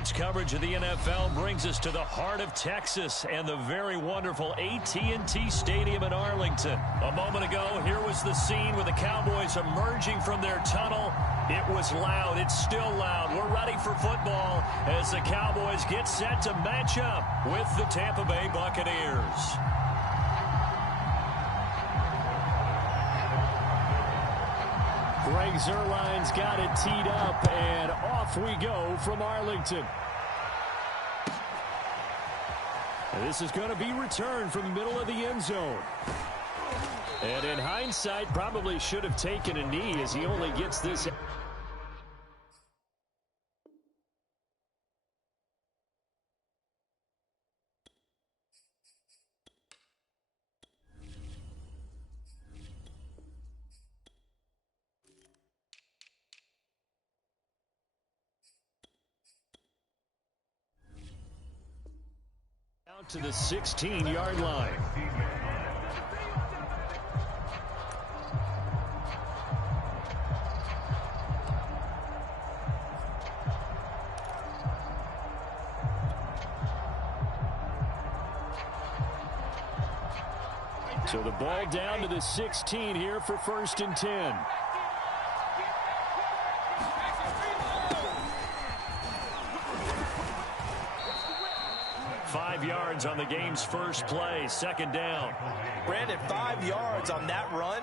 Sports coverage of the NFL brings us to the heart of Texas and the very wonderful AT&T Stadium in Arlington. A moment ago, here was the scene with the Cowboys emerging from their tunnel. It was loud. It's still loud. We're ready for football as the Cowboys get set to match up with the Tampa Bay Buccaneers. Greg Zuerlein's got it teed up, and off we go from Arlington. And this is going to be returned from the middle of the end zone. And in hindsight, probably should have taken a knee as he only gets this. Out to the 16-yard line. So the ball down to the 16 here for 1st and 10. Yards on the game's first play, 2nd down. Brandon, 5 yards on that run.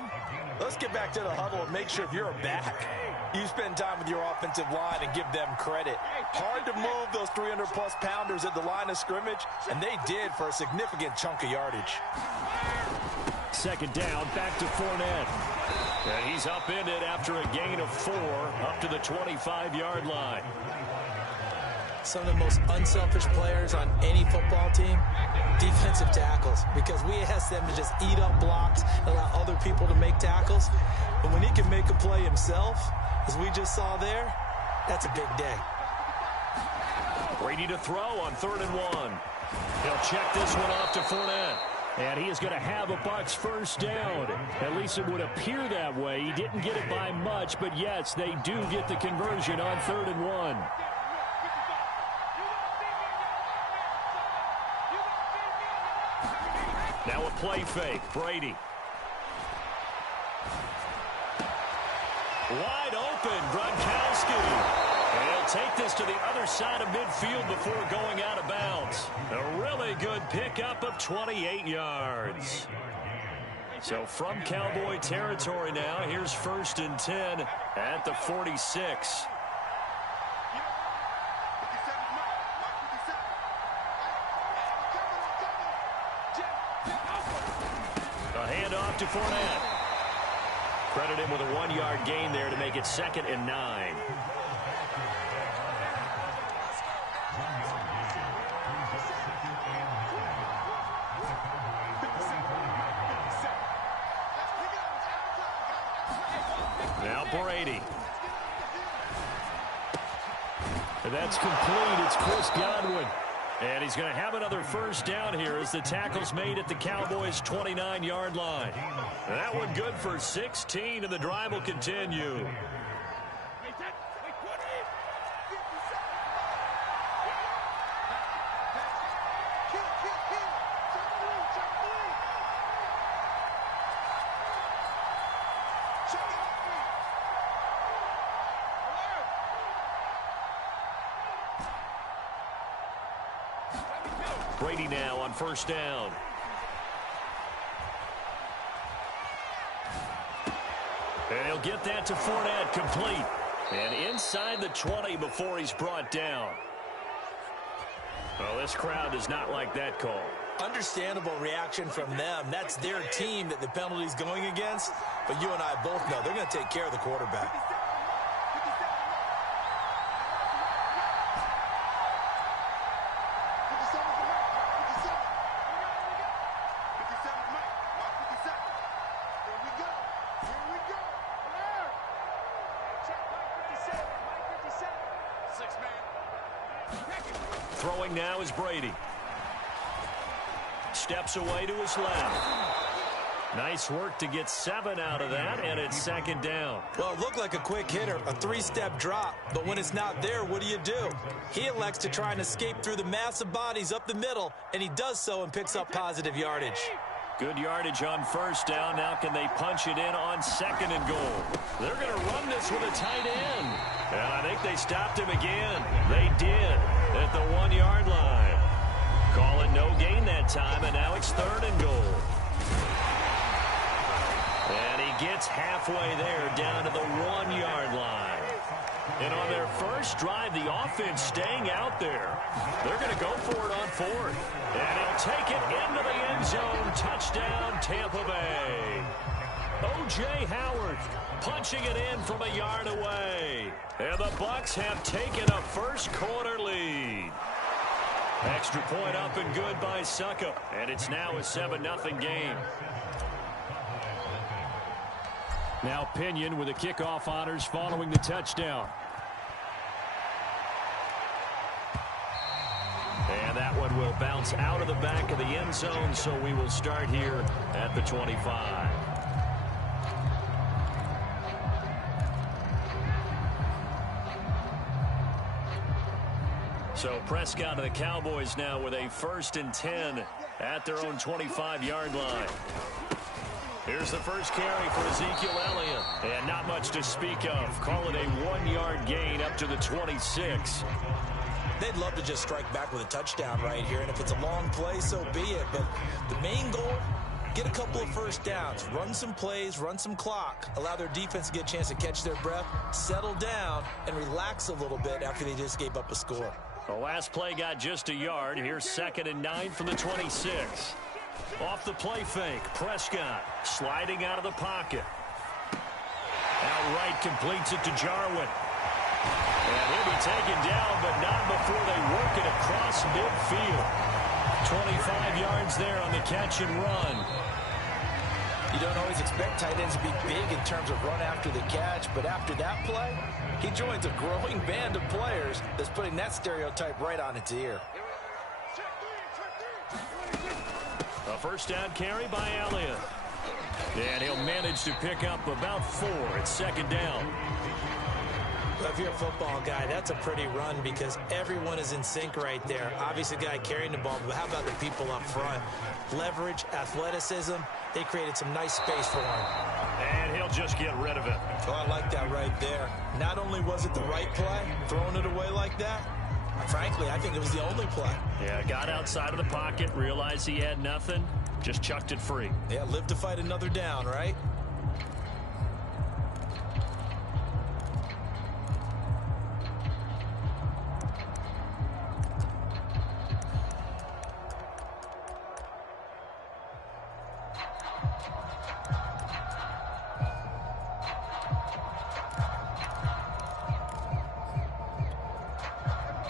Let's get back to the huddle and make sure if you're a back, you spend time with your offensive line and give them credit. Hard to move those 300-plus pounders at the line of scrimmage, and they did for a significant chunk of yardage. 2nd down, back to Fournette. And he's upended after a gain of 4 up to the 25-yard line. Some of the most unselfish players on any football team, defensive tackles, because we ask them to just eat up blocks and allow other people to make tackles. But when he can make a play himself, as we just saw there, that's a big day. Brady to throw on 3rd and 1. He'll check this one off to Fournette. And he is going to have a Bucs first down. At least it would appear that way. He didn't get it by much, but yes, they do get the conversion on 3rd and 1. Now a play fake. Brady. Wide open. Gronkowski. And he'll take this to the other side of midfield before going out of bounds. A really good pickup of 28 yards. So from Cowboy territory now, here's 1st and 10 at the 46. To Fournette. Credit him with a 1-yard gain there to make it 2nd and 9. Now Brady. And that's complete. It's Chris Godwin. And he's going to have another first down here as the tackle's made at the Cowboys' 29-yard line. That one good for 16, and the drive will continue. Brady now on 1st down. And he'll get that to Fournette, complete. And inside the 20 before he's brought down. Well, this crowd does not like that call. Understandable reaction from them. That's their team that the penalty's going against. But you and I both know they're going to take care of the quarterback. Throwing now is Brady. Steps away to his left. Nice work to get 7 out of that, and it's second down. Well, it looked like a quick hitter, a 3-step drop, but when it's not there, what do? He elects to try and escape through the massive bodies up the middle, and he does so and picks up positive yardage. Good yardage on first down. Now can they punch it in on second and goal? They're going to run this with a tight end. And I think they stopped him again. They did at the 1-yard line. Call it no gain that time, and now it's third and goal. And he gets halfway there down to the 1-yard line. And on their first drive, the offense staying out there. They're going to go for it on fourth. And he'll take it into the end zone. Touchdown, Tampa Bay. O.J. Howard punching it in from a yard away. And the Bucs have taken a first quarter lead. Extra point up and good by Suckup. And it's now a 7-0 game. Now Pinion with the kickoff honors following the touchdown. And that one will bounce out of the back of the end zone, so we will start here at the 25. So Prescott and the Cowboys now with a 1st and 10 at their own 25-yard line. Here's the first carry for Ezekiel Elliott. And not much to speak of. Call it a 1-yard gain up to the 26. They'd love to just strike back with a touchdown right here, and if it's a long play, so be it. But the main goal, get a couple of first downs, run some plays, run some clock, allow their defense to get a chance to catch their breath, settle down, and relax a little bit after they just gave up a score. The last play got just a yard. Here's 2nd and 9 from the 26. Off the play fake, Prescott sliding out of the pocket. Outright completes it to Jarwin. And he'll be taken down, but not before they work it across midfield. 25 yards there on the catch and run. You don't always expect tight ends to be big in terms of run after the catch, but after that play, he joins a growing band of players that's putting that stereotype right on its ear. A first down carry by Elliott. And he'll manage to pick up about 4 at 2nd down. Well, if you're a football guy, that's a pretty run because everyone is in sync right there. Obviously, the guy carrying the ball, but how about the people up front? Leverage, athleticism, they created some nice space for him. And he'll just get rid of it. Oh, I like that right there. Not only was it the right play, throwing it away like that, frankly, I think it was the only play. Yeah, got outside of the pocket, realized he had nothing, just chucked it free. Yeah, live to fight another down, right?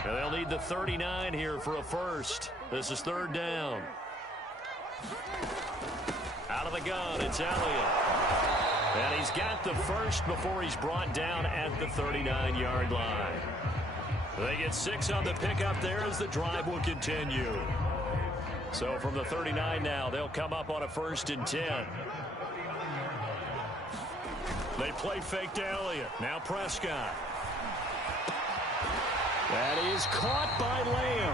They'll need the 39 here for a first. This is 3rd down. Out of the gun, it's Elliott. And he's got the first before he's brought down at the 39-yard line. They get 6 on the pickup there as the drive will continue. So from the 39 now, they'll come up on a 1st and 10. They play fake to Elliott. Now Prescott. That is caught by Lamb.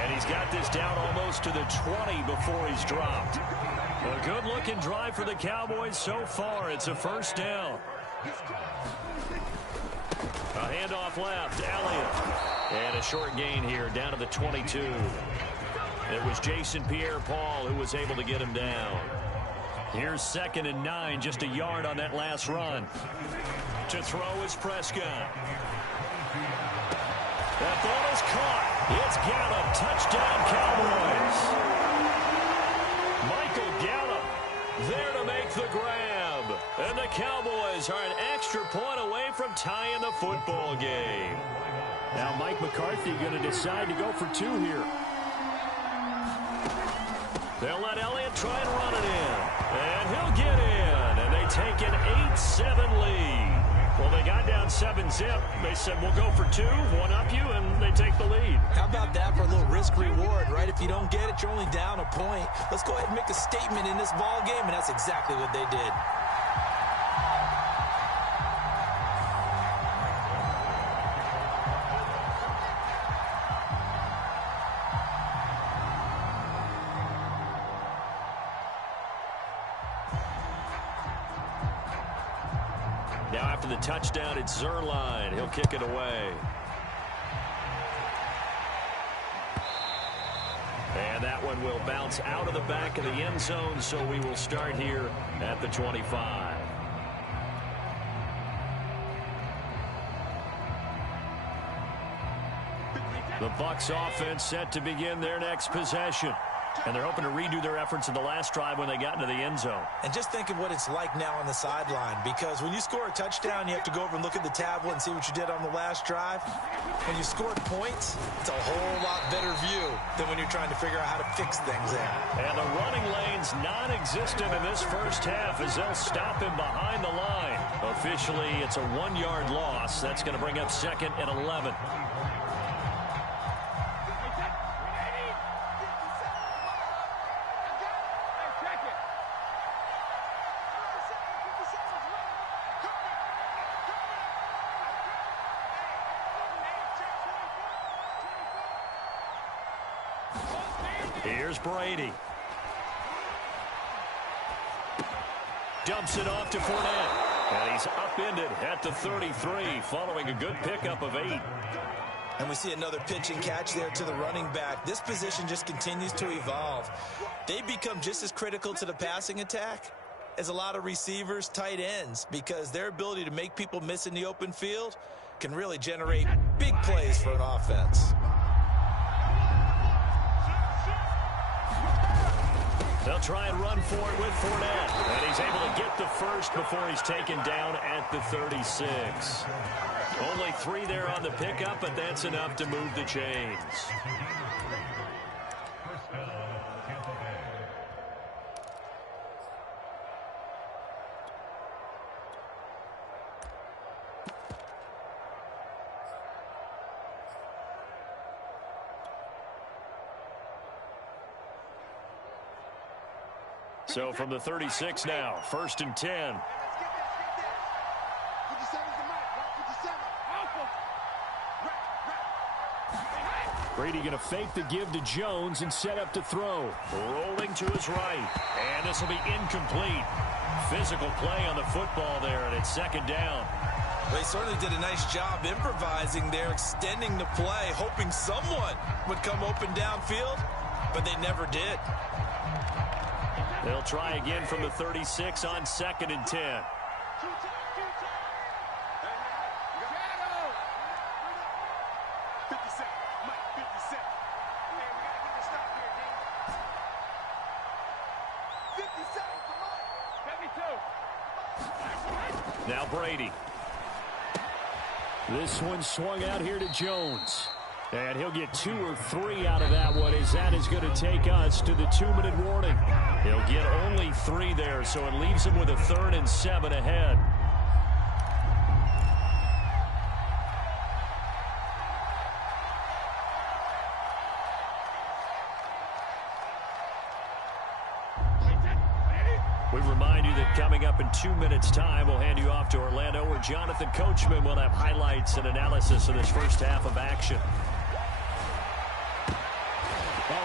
And he's got this down almost to the 20 before he's dropped. A good-looking drive for the Cowboys so far. It's a first down. A handoff left, Elliott. And a short gain here down to the 22. It was Jason Pierre-Paul who was able to get him down. Here's 2nd and 9, just a yard on that last run. To throw is Prescott. That ball is caught. It's Gallup. Touchdown, Cowboys. Michael Gallup there to make the grab. And the Cowboys are an extra point away from tying the football game. Now Mike McCarthy going to decide to go for 2 here. They'll let Elliott try and run it in. And he'll get in. And they take an 8-7 lead. Well, they got down 7-zip. They said, we'll go for 2, one up you, and they take the lead. How about that for a little risk-reward, right? If you don't get it, you're only down a point. Let's go ahead and make a statement in this ball game, and that's exactly what they did. Now after the touchdown, it's Zerline. He'll kick it away. And that one will bounce out of the back of the end zone, so we will start here at the 25. The Bucs offense set to begin their next possession. And they're hoping to redo their efforts in the last drive when they got into the end zone. And just think of what it's like now on the sideline, because when you score a touchdown, you have to go over and look at the tablet and see what you did on the last drive. When you scored points, it's a whole lot better view than when you're trying to figure out how to fix things there. And the running lane's non-existent in this first half as they'll stop him behind the line. Officially, it's a 1-yard loss. That's going to bring up 2nd and 11. Here's Brady. Dumps it off to Fournette. And he's upended at the 33 following a good pickup of 8. And we see another pitch and catch there to the running back. This position just continues to evolve. They become just as critical to the passing attack as a lot of receivers, tight ends, because their ability to make people miss in the open field can really generate big plays for an offense. They'll try and run for it with Fournette. And he's able to get the first before he's taken down at the 36. Only 3 there on the pickup, but that's enough to move the chains. So from the 36 now, 1st and 10. Brady going to fake the give to Jones and set up to throw. Rolling to his right. And this will be incomplete. Physical play on the football there, and it's 2nd down. Well, he certainly did a nice job improvising there, extending the play, hoping someone would come open downfield, but they never did. They'll try again from the 36 on 2nd and 10. Now Brady. This one swung out here to Jones. And he'll get 2 or 3 out of that one, as that is going to take us to the 2-minute warning. He'll get only 3 there, so it leaves him with a 3rd and 7 ahead. We remind you that coming up in 2 minutes' time, we'll hand you off to Orlando, where Jonathan Coachman will have highlights and analysis of this first half of action.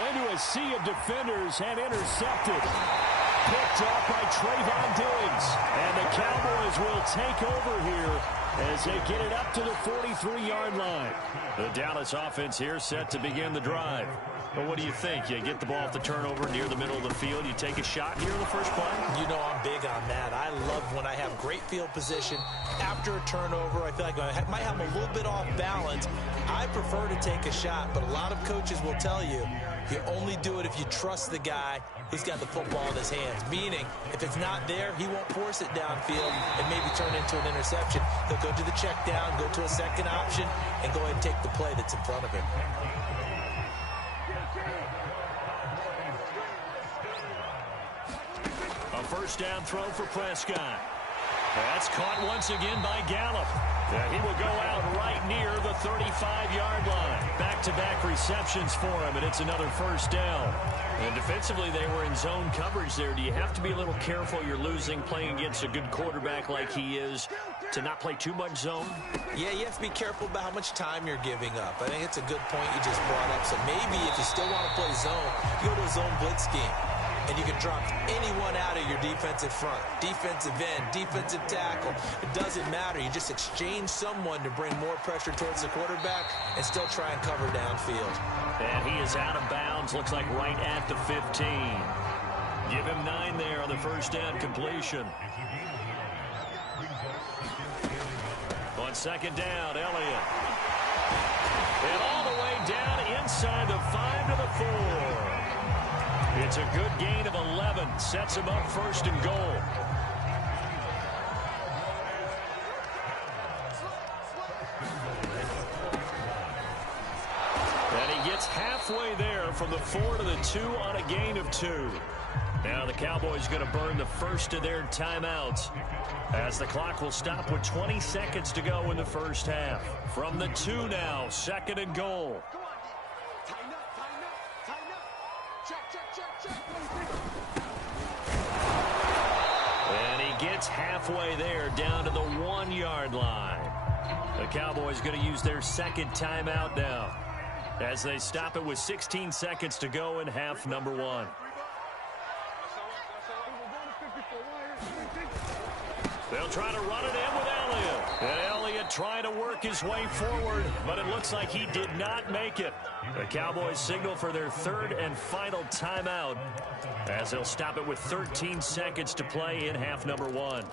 Into a sea of defenders and intercepted. Picked up by Trayvon Diggs. And the Cowboys will take over here as they get it up to the 43-yard line. The Dallas offense here set to begin the drive. Well, what do you think? You get the ball off the turnover near the middle of the field. You take a shot here in the first play? You know I'm big on that. I love when I have great field position after a turnover. I feel like I might have a little bit off balance. I prefer to take a shot, but a lot of coaches will tell you you only do it if you trust the guy who's got the football in his hands. Meaning, if it's not there, he won't force it downfield and maybe turn it into an interception. He'll go to the check down, go to a second option, and go ahead and take the play that's in front of him. A first down throw for Prescott. That's caught once again by Gallup. He will go out right near the 35-yard line. Back-to-back receptions for him, and it's another first down. And defensively, they were in zone coverage there. Do you have to be a little careful? You're losing playing against a good quarterback like he is to not play too much zone? Yeah, you have to be careful about how much time you're giving up. I think it's a good point you just brought up. So maybe if you still want to play zone, you go to a zone blitz scheme. And you can drop anyone out of your defensive front, defensive end, defensive tackle. It doesn't matter. You just exchange someone to bring more pressure towards the quarterback and still try and cover downfield. And he is out of bounds, looks like right at the 15. Give him 9 there on the first down completion. On second down, Elliott. And all the way down inside the 5 to the 4. It's a good gain of 11. Sets him up first and goal. And he gets halfway there from the 4 to the 2 on a gain of 2. Now the Cowboys going to burn the first of their timeouts as the clock will stop with 20 seconds to go in the first half. From the 2 now, second and goal. And he gets halfway there down to the 1-yard line. The Cowboys going to use their second timeout now as they stop it with 16 seconds to go in half number 1. They'll try to run it in with Elliott. And Elliott trying to work his way forward, but it looks like he did not make it. The Cowboys signal for their third and final timeout as they'll stop it with 13 seconds to play in half number 1.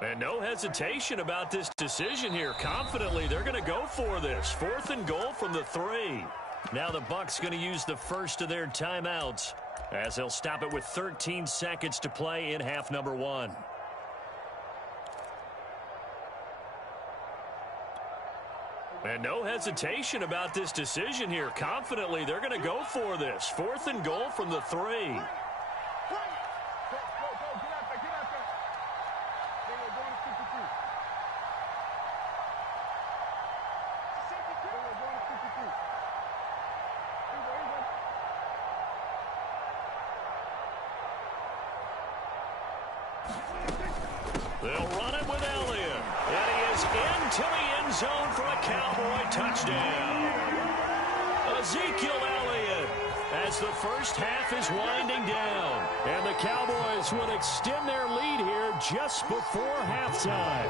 And no hesitation about this decision here. Confidently, they're going to go for this. 4th and goal from the 3. Now the Bucs going to use the first of their timeouts as they'll stop it with 13 seconds to play in half number 1. And no hesitation about this decision here. Confidently, they're going to go for this. 4th and goal from the 3. They'll run it with Elliott. And he is into the end zone for a Cowboy touchdown. Ezekiel Elliott as the first half is winding down. And the Cowboys would extend their lead here just before halftime.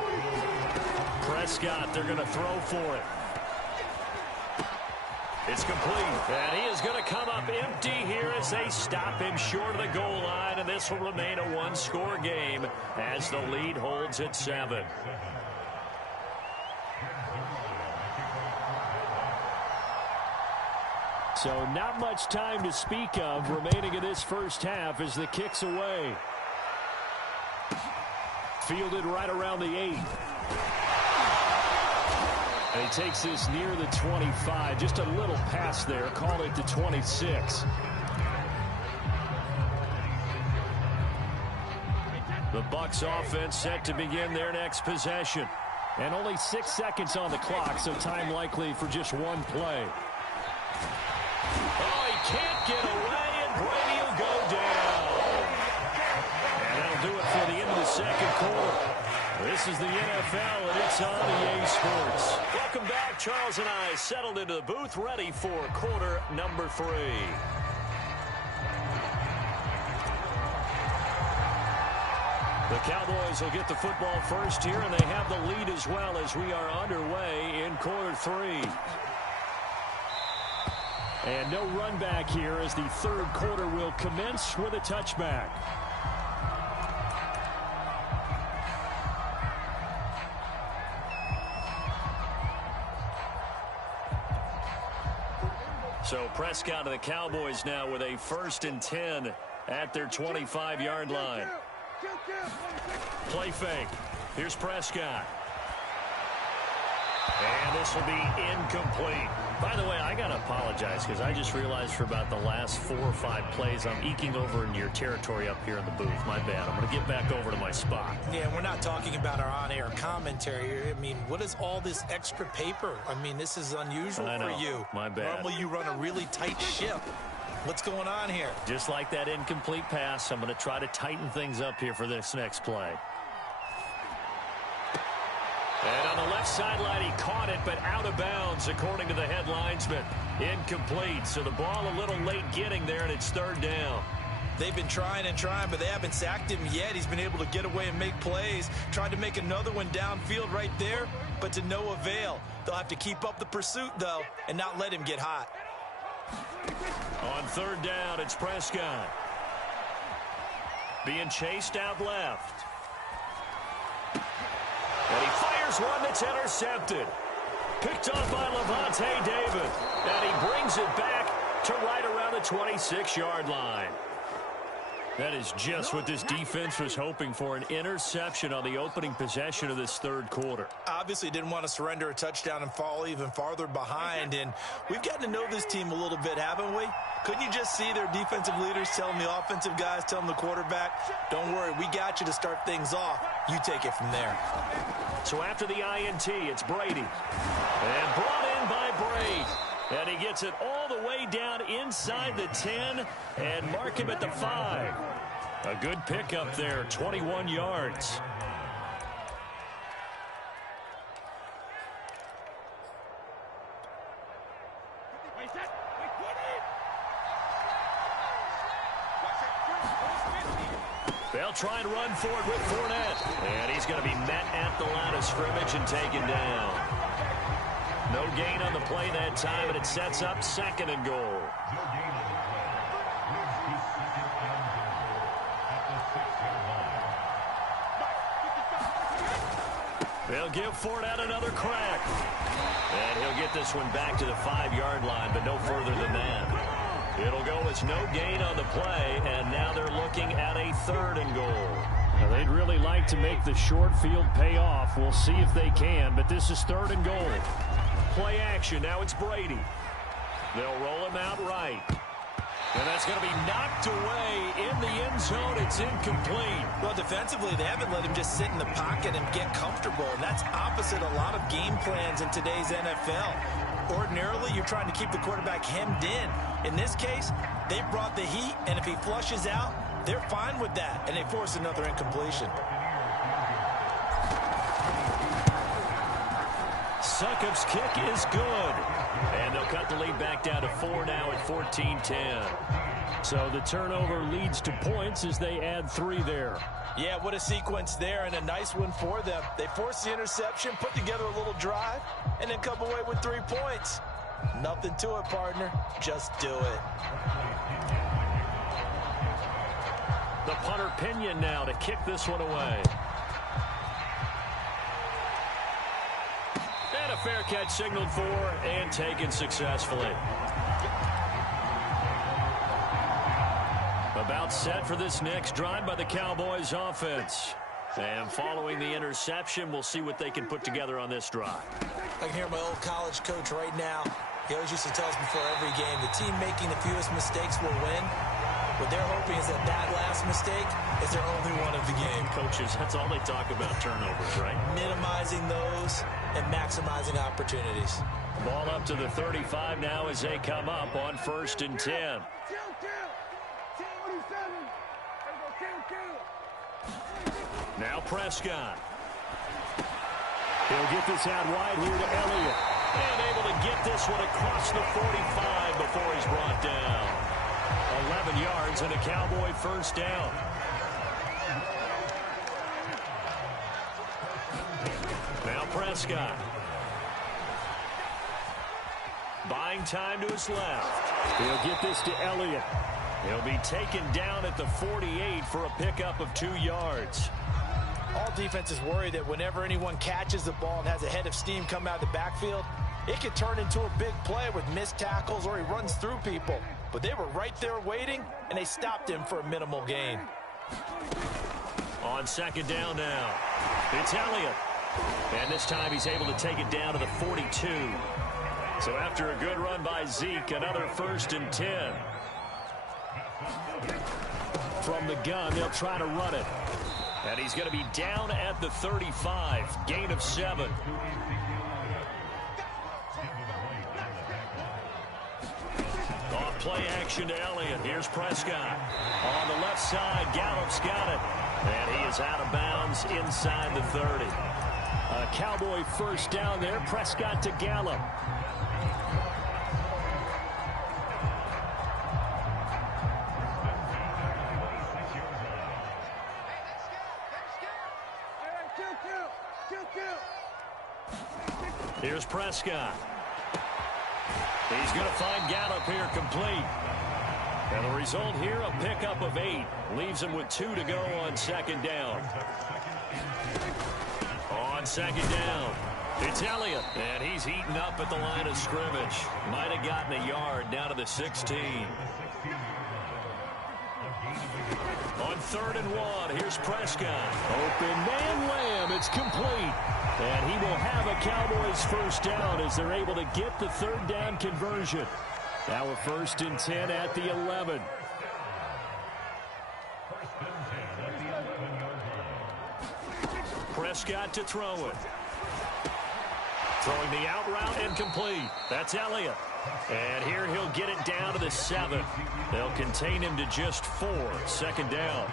Prescott, they're going to throw for it. It's complete, and he is going to come up empty here as they stop him short of the goal line, and this will remain a one-score game as the lead holds at 7. So not much time to speak of remaining in this first half as the kick's away. Fielded right around the 8. And he takes this near the 25. Just a little pass there. Call it the 26. The Bucs offense set to begin their next possession. And only 6 seconds on the clock, so time likely for just one play. Oh, he can't get away, and Brady will go down. And that'll do it for the end of the second quarter. This is the NFL, and it's on EA Sports. Welcome back. Charles and I settled into the booth, ready for quarter number 3. The Cowboys will get the football first here, and they have the lead as well as we are underway in quarter 3. And no run back here as the third quarter will commence with a touchback. So Prescott of the Cowboys now with a 1st and 10 at their 25-yard line. Play fake. Here's Prescott. And this will be incomplete. By the way, I got to apologize because I just realized for about the last 4 or 5 plays, I'm eking over into your territory up here in the booth. My bad. I'm going to get back over to my spot. Yeah, we're not talking about our on-air commentary. I mean, what is all this extra paper? I mean, this is unusual for you. My bad. Normally you run a really tight ship. What's going on here? Just like that incomplete pass, I'm going to try to tighten things up here for this next play. And on the left sideline, he caught it, but out of bounds, according to the head linesman. Incomplete, so the ball a little late getting there, and it's 3rd down. They've been trying and trying, but they haven't sacked him yet. He's been able to get away and make plays. Tried to make another one downfield right there, but to no avail. They'll have to keep up the pursuit, though, and not let him get hot. On 3rd down, it's Prescott. Being chased out left. And he fires one that's intercepted. Picked off by Levante David. And he brings it back to right around the 26-yard line. That is just what this defense was hoping for, an interception on the opening possession of this 3rd quarter. Obviously didn't want to surrender a touchdown and fall even farther behind, and we've gotten to know this team a little bit, haven't we? Couldn't you just see their defensive leaders telling the offensive guys, telling the quarterback, don't worry, we got you to start things off. You take it from there. So after the INT, it's Brady. And brought in by Brady. And he gets it all the way down inside the 10 and mark him at the 5. A good pickup there, 21 yards. They'll try and run for it with Fournette. And he's going to be met at the line of scrimmage and taken down. No gain on the play that time, and it sets up 2nd and goal. They'll give Fournette another crack. And he'll get this one back to the 5-yard line, but no further than that. It'll go as no gain on the play, and now they're looking at a 3rd and goal. Now, they'd really like to make the short field pay off. We'll see if they can, but this is 3rd and goal. Play action. Now it's Brady. They'll roll him out right. And that's going to be knocked away in the end zone. It's incomplete. Well, defensively, they haven't let him just sit in the pocket and get comfortable. And that's opposite a lot of game plans in today's NFL. Ordinarily, you're trying to keep the quarterback hemmed in. In this case, they brought the heat, and if he flushes out, they're fine with that. And they force another incompletion. Succop's kick is good. And they'll cut the lead back down to 4 now at 14-10. So the turnover leads to points as they add 3 there. Yeah, what a sequence there, and a nice one for them. They forced the interception, put together a little drive, and then come away with 3 points. Nothing to it, partner. Just do it. The punter Pinion now to kick this one away. And a fair catch signaled for and taken successfully. About set for this next drive by the Cowboys offense. And following the interception, we'll see what they can put together on this drive. I can hear my old college coach right now. He always used to tell us before every game, the team making the fewest mistakes will win. What they're hoping is that that last mistake is their only one of the game. Coaches, that's all they talk about, turnovers, right? Minimizing those and maximizing opportunities. Ball up to the 35 now as they come up on 1st and 10. Now Prescott. He'll get this out wide here to Elliott. And able to get this one across the 45 before he's brought down. 11 yards and a Cowboy 1st down. Now Prescott. Buying time to his left. He'll get this to Elliott. He'll be taken down at the 48 for a pickup of 2 yards. All defenses worry that whenever anyone catches the ball and has a head of steam come out of the backfield, it could turn into a big play with missed tackles or he runs through people. But they were right there waiting, and they stopped him for a minimal gain. On 2nd down now, it's Elliott. And this time he's able to take it down to the 42. So after a good run by Zeke, another 1st and 10. From the gun, they'll try to run it. And he's going to be down at the 35. Gain of 7. Off play action to Elliott. Here's Prescott. On the left side, Gallup's got it. And he is out of bounds inside the 30. A Cowboy 1st down there. Prescott to Gallup. Here's Prescott. He's going to find Gallup here complete. And the result here, a pickup of 8. Leaves him with 2 to go on 2nd down. On 2nd down, it's Elliott. And he's heating up at the line of scrimmage. Might have gotten a yard down to the 16. On 3rd and 1, here's Prescott. Open man, Lamb. It's complete. And he will have a Cowboys 1st down as they're able to get the 3rd down conversion. Now a 1st and 10 at the 11. Prescott to throw it. Throwing the out route and complete. That's Elliott. And here he'll get it down to the 7. They'll contain him to just 4. 2nd down.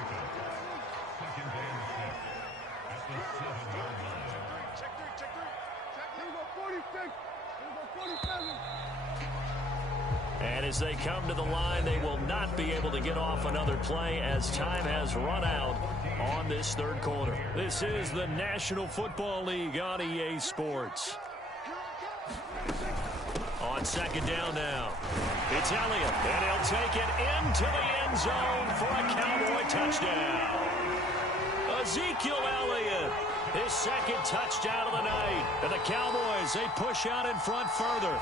And as they come to the line, they will not be able to get off another play as time has run out on this 3rd quarter. This is the National Football League on EA Sports. On 2nd down now, it's Elliott, and he'll take it into the end zone for a Cowboy touchdown. Ezekiel Elliott, his 2nd touchdown of the night. And the Cowboys, they push out in front further.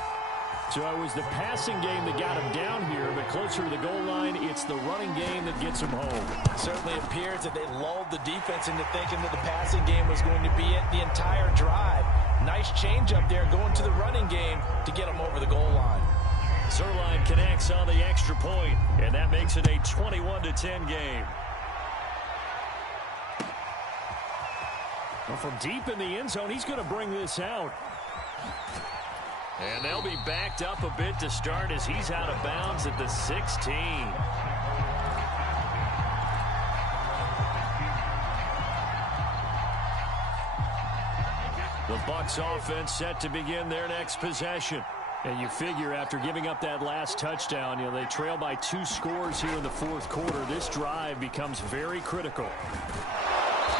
So it was the passing game that got him down here, but closer to the goal line, it's the running game that gets him home. It certainly appears that they lulled the defense into thinking that the passing game was going to be it the entire drive. Nice change up there going to the running game to get them over the goal line. Zerline connects on the extra point, and that makes it a 21-10 game. Well, from deep in the end zone, he's going to bring this out. And they'll be backed up a bit to start as he's out of bounds at the 16. The Bucs offense set to begin their next possession. And you figure after giving up that last touchdown, they trail by 2 scores here in the 4th quarter. This drive becomes very critical.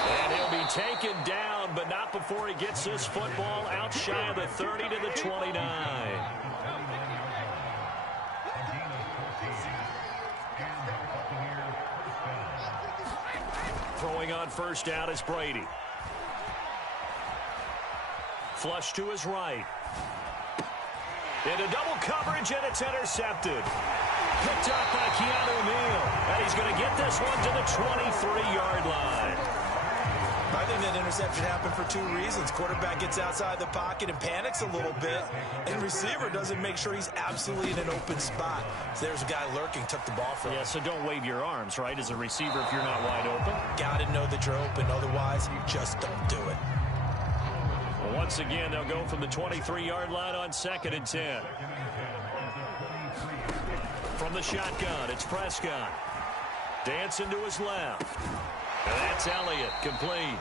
And he'll be taken down, but not before he gets this football out shy of the 30 to the 29. Throwing on 1st down is Brady. Flush to his right. Into double coverage, and it's intercepted. Picked up by Keanu Neal. And he's going to get this one to the 23-yard line. I think that interception happened for 2 reasons. Quarterback gets outside the pocket and panics a little bit, and receiver doesn't make sure he's absolutely in an open spot. So there's a guy lurking, took the ball from him. Yeah, so don't wave your arms, right, as a receiver if you're not wide open. Got to know that you're open. Otherwise, just don't do it. Well, once again, they'll go from the 23-yard line on 2nd and 10. From the shotgun, it's Prescott. Dancing to his left. And that's Elliott, complete.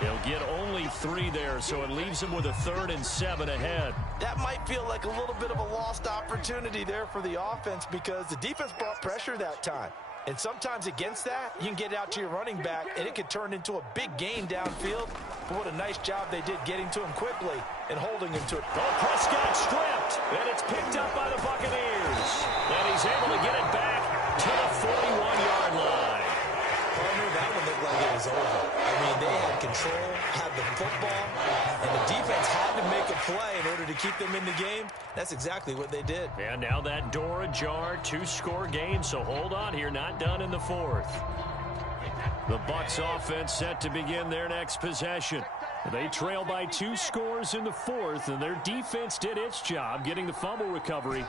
He'll get only 3 there, so it leaves him with a 3rd and 7 ahead. That might feel like a little bit of a lost opportunity there for the offense because the defense brought pressure that time. And sometimes against that, you can get out to your running back, and it could turn into a big gain downfield. But what a nice job they did getting to him quickly and holding him to it. Oh, Prescott stripped, and it's picked up by the Buccaneers. And he's able to get it back to the 41-yard line. Partner, that one looked like it was over. I mean, they had control, had the football, and the defense had to make a play in order to keep them in the game. That's exactly what they did. And now that door ajar, 2-score game, so hold on here, not done in the 4th. The Bucs offense set to begin their next possession. They trail by 2 scores in the fourth, and their defense did its job getting the fumble recovery.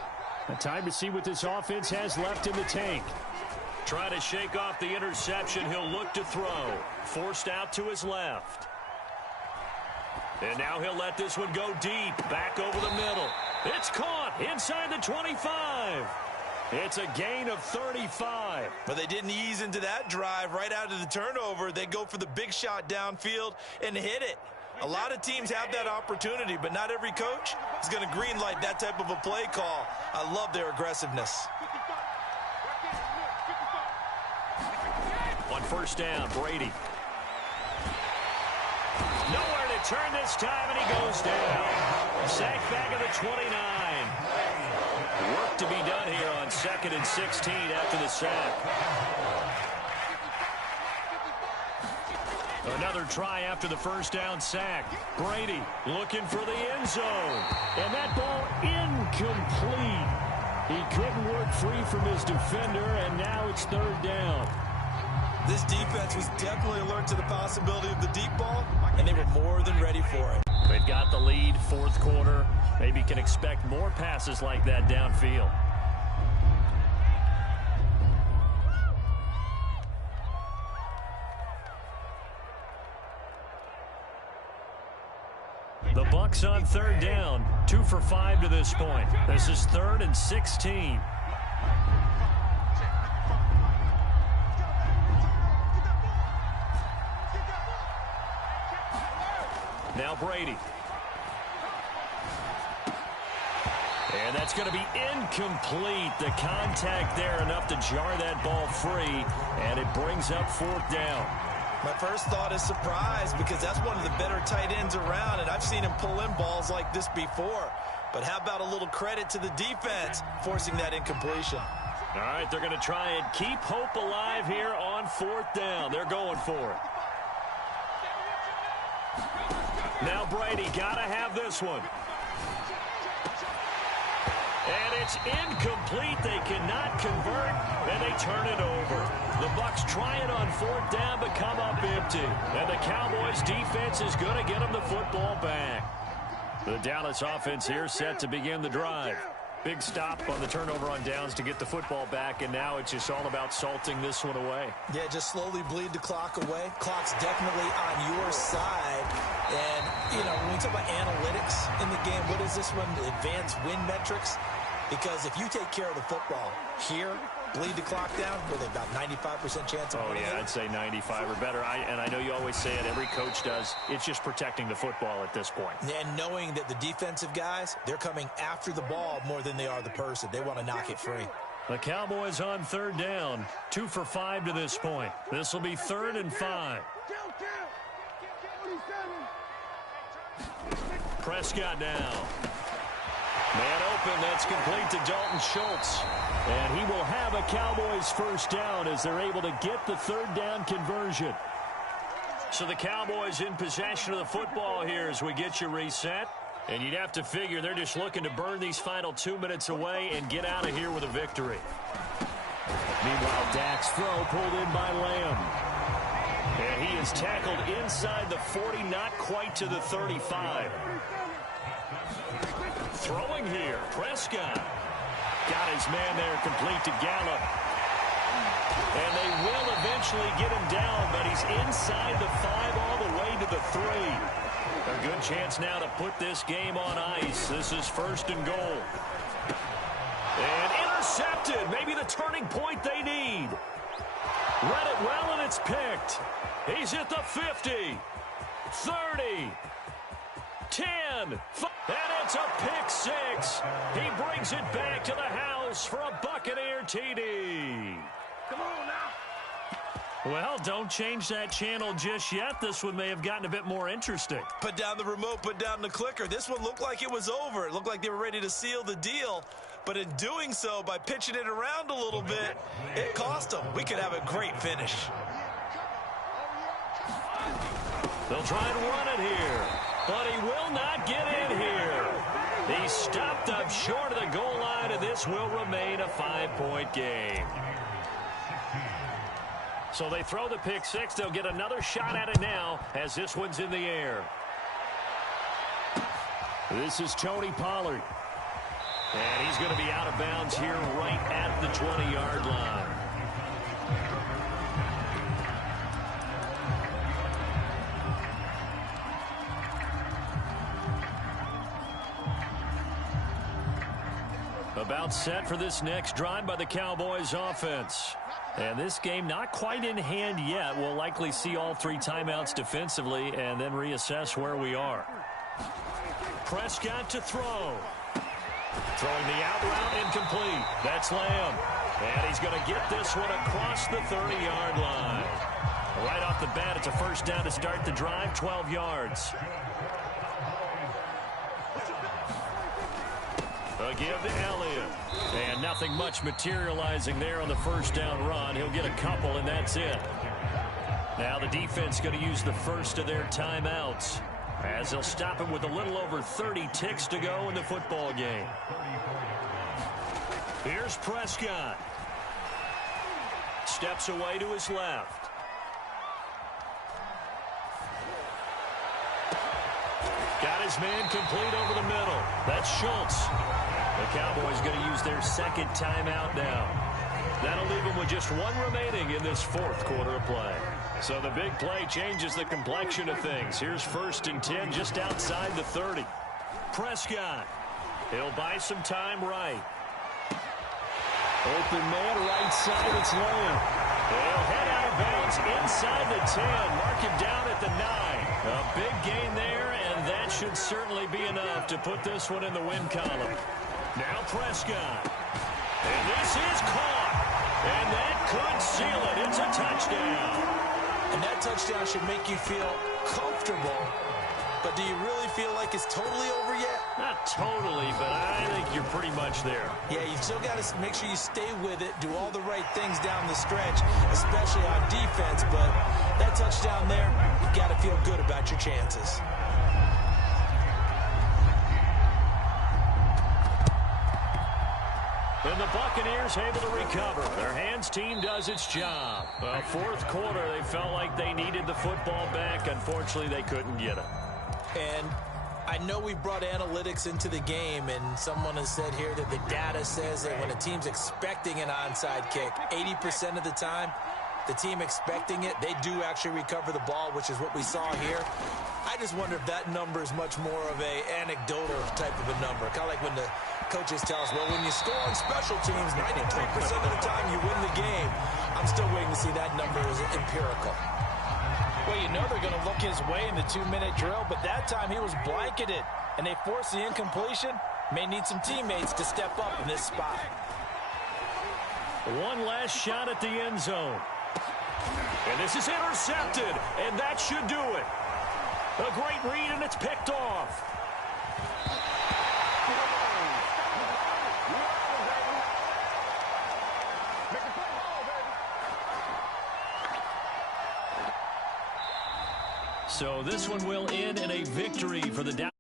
Time to see what this offense has left in the tank. Trying to shake off the interception. He'll look to throw. Forced out to his left. And now he'll let this one go deep. Back over the middle. It's caught inside the 25. It's a gain of 35. But they didn't ease into that drive right out of the turnover. They go for the big shot downfield and hit it. A lot of teams have that opportunity, but not every coach is going to greenlight that type of a play call. I love their aggressiveness. On first down, Brady. Nowhere to turn this time, and he goes down. Sacked back at the 29. Work to be done here on 2nd and 16 after the sack. Another try after the first down sack. Brady looking for the end zone. And that ball incomplete. He couldn't work free from his defender, and now it's 3rd down. This defense was definitely alert to the possibility of the deep ball, and they were more than ready for it. They've got the lead, 4th quarter. Maybe can expect more passes like that downfield. The Bucs on 3rd down, 2 for 5 to this point. This is 3rd and 16. Now Brady. And that's going to be incomplete. The contact there enough to jar that ball free, and it brings up 4th down. My first thought is surprise, because that's one of the better tight ends around, and I've seen him pull in balls like this before. But how about a little credit to the defense forcing that incompletion? All right, they're going to try and keep hope alive here on 4th down. They're going for it. Now Brady, got to have this one. And it's incomplete. They cannot convert, and they turn it over. The Bucs try it on 4th down, but come up empty. And the Cowboys' defense is going to get them the football back. The Dallas offense here set to begin the drive. Big stop on the turnover on downs to get the football back, and now it's just all about salting this one away. Yeah, just slowly bleed the clock away. Clock's definitely on your side. And, you know, when we talk about analytics in the game, what is this one? Advanced win metrics? Because if you take care of the football here, bleed the clock down, with about 95% chance of winning. Oh, yeah, I'd say 95 or better. And I know you always say it, every coach does. It's just protecting the football at this point. And knowing that the defensive guys, they're coming after the ball more than they are the person. They want to knock it free. The Cowboys on 3rd down, 2 for 5 to this point. This will be 3rd and 5. Prescott now. Man open, that's complete to Dalton Schultz. And he will have a Cowboys first down as they're able to get the 3rd down conversion. So the Cowboys in possession of the football here as we get you reset. And you'd have to figure they're just looking to burn these final 2 minutes away and get out of here with a victory. Meanwhile, Dak's throw pulled in by Lamb. And he is tackled inside the 40, not quite to the 35. Throwing here, Prescott. Got his man there, complete to Gallup. And they will eventually get him down, but he's inside the 5 all the way to the 3. A good chance now to put this game on ice. This is 1st and goal. And intercepted. Maybe the turning point they need. Read it well, and it's picked. He's at the 50, 30, 10, 5, and it's a pick 6. He brings it back to the house for a Buccaneer TD. Come on now. Well, don't change that channel just yet. This one may have gotten a bit more interesting. Put down the remote, put down the clicker. This one looked like it was over. It looked like they were ready to seal the deal. But in doing so, by pitching it around a little bit, it cost them. We could have a great finish. They'll try and run it here, but he will not get in here. He's stopped up short of the goal line, and this will remain a 5-point game. So they throw the pick 6. They'll get another shot at it now as this one's in the air. This is Tony Pollard. And he's going to be out of bounds here right at the 20-yard line. About set for this next drive by the Cowboys offense. And this game not quite in hand yet. We'll likely see all three timeouts defensively and then reassess where we are. Prescott to throw. Throwing the out route incomplete. That's Lamb. And he's going to get this one across the 30-yard line. Right off the bat, it's a first down to start the drive, 12 yards. A give to Elliott. And nothing much materializing there on the first down run. He'll get a couple, and that's it. Now the defense going to use the first of their timeouts, as they'll stop him with a little over 30 ticks to go in the football game. Here's Prescott. Steps away to his left. Got his man complete over the middle. That's Schultz. The Cowboys going to use their second timeout now. That'll leave them with just one remaining in this fourth quarter of play. So the big play changes the complexion of things. Here's 1st and 10 just outside the 30. Prescott. He'll buy some time right. Open man right side. It's Lamb. He'll head out of bounds inside the 10. Mark him down at the 9. A big gain there, and that should certainly be enough to put this one in the win column. Now Prescott. And this is caught. And that could seal it. It's a touchdown. And that touchdown should make you feel comfortable. But do you really feel like it's totally over yet? Not totally, but I think you're pretty much there. Yeah, you've still got to make sure you stay with it, do all the right things down the stretch, especially on defense. But that touchdown there, you've got to feel good about your chances. And the Buccaneers able to recover. Their hands team does its job. Fourth quarter, they felt like they needed the football back. Unfortunately, they couldn't get it. And I know we brought analytics into the game, and someone has said here that the data says that when a team's expecting an onside kick, 80% of the time, the team expecting it, they do actually recover the ball, which is what we saw here. I just wonder if that number is much more of a anecdotal type of a number. Kind of like when the coaches tell us, well, when you score on special teams, 93% of the time you win the game. I'm still waiting to see that number as empirical. Well, you know they're going to look his way in the 2-minute drill, but that time he was blanketed, and they forced the incompletion. May need some teammates to step up in this spot. One last shot at the end zone. And this is intercepted, and that should do it. A great read, and it's picked off. So this one will end in a victory for the Dallas.